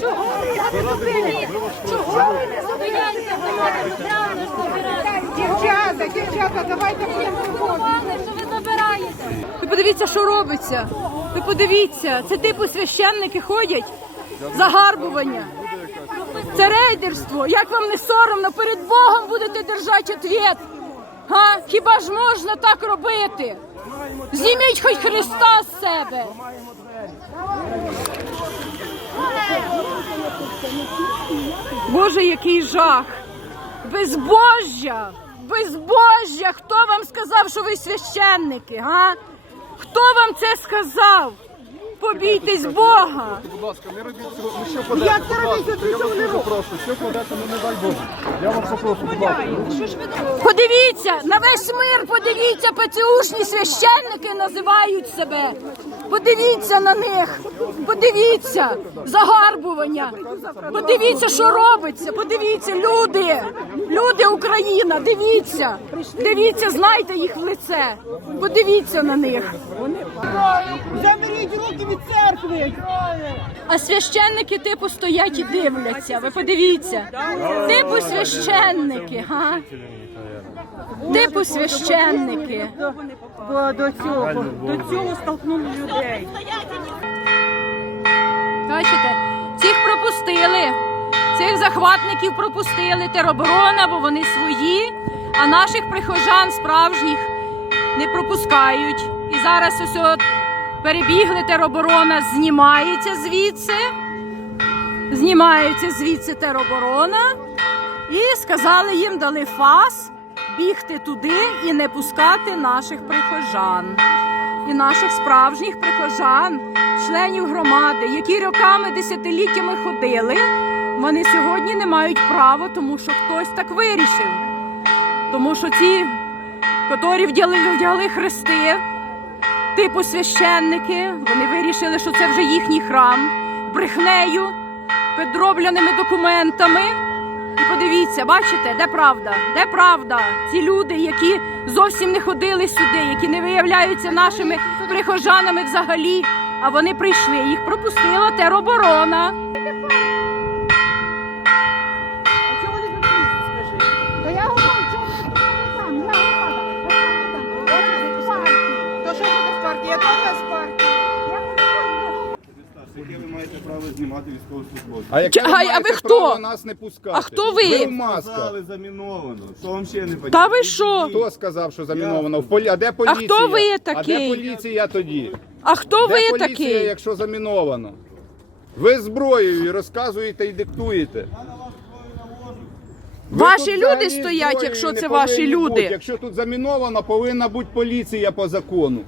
Чого ви не зупините? Чого ви не зупините? Дівчата, дівчата, давайте будемо Що ви забираєте? Ви подивіться, що робиться. Ви подивіться, це типу священники ходять. Загарбування. Це рейдерство. Як вам не соромно? Перед Богом будете держати ответ. Га? Хіба ж можна так робити? Зніміть хоч Христа з себе. Боже, який жах! Безбожжя! Безбожжя! Хто вам сказав, що ви священники? Га? Хто вам це сказав? Побійтесь Бога! Будь ласка, не робіть цього. Ну що подати, Як це будь ласка, Ти я вас дуже прошу. Що подати, ну не дай Бог. Я вас попрошу, будь ласка. Подивіться, на весь мир подивіться, ПЦУшні священники називають себе. Подивіться на них, подивіться, загарбування. Подивіться, що робиться. Подивіться, люди, люди Україна, дивіться, дивіться, знайте їх в лице. Подивіться на них. Заберіть руки від церкви! А священники типу стоять і дивляться. Ви подивіться. Типу священники, га? Типу священники. До, до цього, до цього столкнули людей. Бачите, цих пропустили. Цих захватників пропустили тероборона, бо вони свої, а наших прихожан справжніх не пропускають. І зараз ось от перебігли тероборона, знімається звідси. Знімається звідси тероборона. І сказали їм, дали фас бігти туди і не пускати наших прихожан і наших справжніх прихожан, членів громади, які роками, десятиліттями ходили, вони сьогодні не мають права, тому що хтось так вирішив. Тому що ці, котрі вдягли хрести, типу священники, вони вирішили, що це вже їхній храм, брехнею, підробляними документами. І подивіться, бачите, де правда? Де правда? Ці люди, які зовсім не ходили сюди, які не виявляються нашими прихожанами взагалі. А вони прийшли, їх пропустила тероборона. Партії? Я теж з партії. Яке ви маєте право знімати військовослужбовців? А яке Ча- а- а ви хто? право нас не пускати? А хто ви? Ви в масках. Сказали заміновано. Що вам ще не потрібно? Та ви що? Хто сказав, що заміновано? В полі... А де поліція? хто ви А де поліція тоді? А хто де ви поліція, такий? якщо заміновано? Ви зброєю і розказуєте і диктуєте. Ви Ваші тут люди взагалі стоять, зброєю якщо не це ваші повинні люди. бути. Якщо тут заміновано, повинна бути поліція по закону.